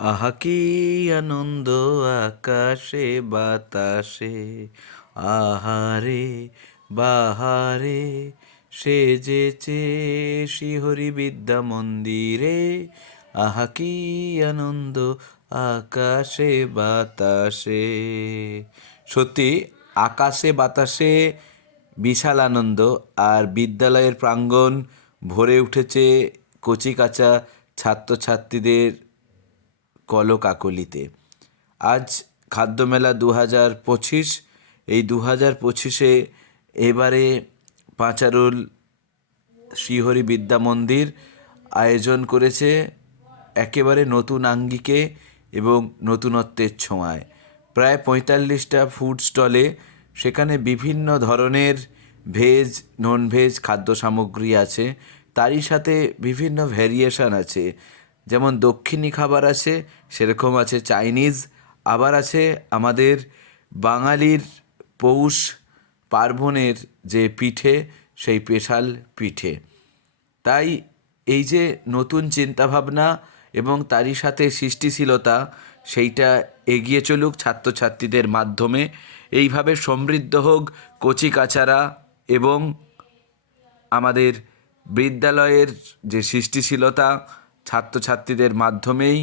আহা, কি আনন্দ আকাশে, বাতাসে। আহারে বাহারে সেজেছে শ্রীহরি বিদ্যা মন্দিরে। আহা, কি আনন্দ আকাশে, বাতাসে। সত্যি, আকাশে, বাতাসে বিশাল আনন্দ। আর বিদ্যালয়ের প্রাঙ্গণ ভরে উঠেছে কচিকাঁচা ছাত্রছাত্রীদের কলকাকলিতে। আজ খাদ্যমেলা দু হাজার পঁচিশ। এই দু হাজার পঁচিশে এবারে পাঁচারুল শ্রীহরি বিদ্যা মন্দির আয়োজন করেছে একেবারে নতুন আঙ্গিকে এবং নতুনত্বের ছোঁয়ায়। প্রায় পঁয়তাল্লিশটা ফুড স্টলে সেখানে বিভিন্ন ধরনের ভেজ নন ভেজ খাদ্য সামগ্রী আছে। তারই সাথে বিভিন্ন ভ্যারিয়েশন আছে। যেমন দক্ষিণী খাবার আছে, সেরকম আছে চাইনিজ। আবার আছে আমাদের বাঙালির পৌষ পার্বণের যে পিঠে, সেই স্পেশাল পিঠে। তাই এই যে নতুন চিন্তাভাবনা এবং তারই সাথে সৃষ্টিশীলতা, সেইটা এগিয়ে চলুক ছাত্রছাত্রীদের মাধ্যমে। এইভাবে সমৃদ্ধ হোক কচিকাচারা এবং আমাদের বিদ্যালয়ের যে সৃষ্টিশীলতা ছাত্রছাত্রীদের মাধ্যমেই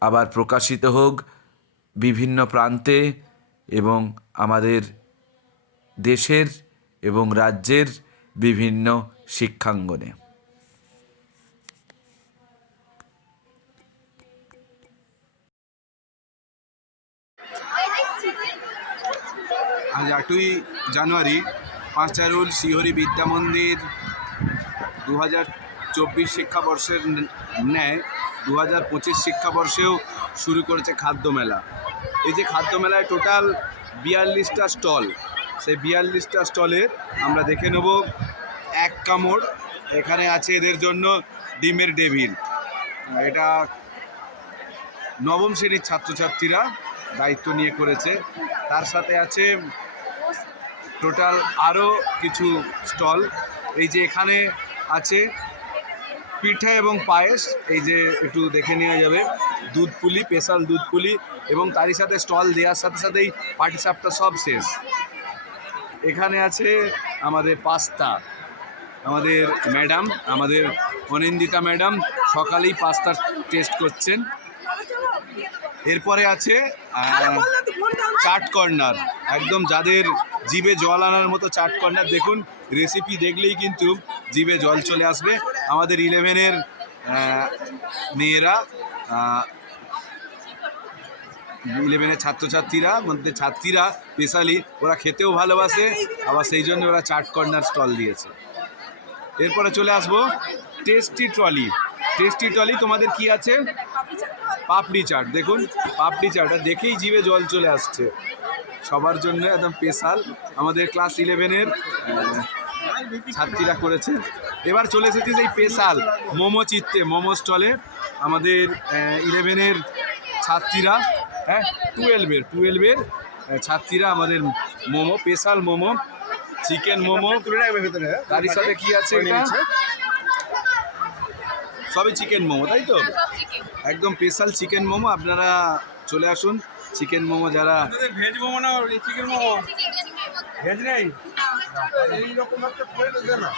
আবার প্রকাশিত হোক বিভিন্ন প্রান্তে এবং আমাদের দেশের এবং রাজ্যের বিভিন্ন শিক্ষাঙ্গনে। আজ আটই জানুয়ারি পাঁচারুল শিহরি বিদ্যা মন্দির, দু হাজার চব্বিশ শিক্ষাবর্ষের ন্যায় দু হাজার পঁচিশ শিক্ষাবর্ষেও শুরু করেছে খাদ্য মেলা এই যে খাদ্য মেলায় টোটাল বিয়াল্লিশটা স্টল, সেই বিয়াল্লিশটা স্টলের আমরা দেখে নেব এক কামড়, এখানে আছে এদের জন্য ডিমের ডেভিল এটা নবম শ্রেণির ছাত্রছাত্রীরা দায়িত্ব নিয়ে করেছে। তার সাথে আছে টোটাল আরও কিছু স্টল। এই যে এখানে আছে পিঠা এবং পায়েস, এই যে একটু দেখে নেওয়া যাবে। দুধ পুলি, স্পেশাল দুধ পুলি এবং তারই সাথে স্টল দেওয়ার সাথে সাথেই পাটি সাপটা সব শেষ। এখানে আছে আমাদের পাস্তা। আমাদের ম্যাডাম, আমাদের অনিন্দিতা ম্যাডাম সকালেই পাস্তা টেস্ট করছেন। এরপরে আছে চাট কর্নার। একদম যাদের জিভে জল আনার মতো চাট কর্নার, দেখুন রেসিপি দেখলেই কিন্তু জিভে জল চলে আসবে। আমাদের ইলেভেনের মেয়েরা ইলেভেনের ছাত্রছাত্রীরা, মধ্যে ছাত্রীরা স্পেশালি ওরা খেতেও ভালোবাসে, আবার সেই জন্য ওরা চাট কর্নার স্টল দিয়েছে। এরপরে চলে আসব টেস্টি ট্রলি টেস্টি ট্রলি তোমাদের কি আছে? পাপড়ি চাট। দেখুন, পাপড়ি চাট। দেখেই জিভে জল চলে আসছে। সবার জন্য একদম স্পেশাল আমাদের ক্লাস ইলেভেনের ছাত্রীরা করেছে এবার চলে এসেছে সেই স্পেশাল মোমো চিত্তে মোমো স্টলে আমাদের ইলেভেনের ছাত্রীরা হ্যাঁ টুয়েলভের টুয়েলভের ছাত্রীরা আমাদের মোমো স্পেশাল মোমো চিকেন মোমো। তারই সাথে কি আছে এটা? সবই চিকেন মোমো তাই তো? একদম স্পেশাল চিকেন মোমো আপনারা চলে আসুন। চিকেন মোমো যারা ভেজ মোমো না চিকেন মোমো? ভেজ নেই এইরকম একটা করে দেবে না।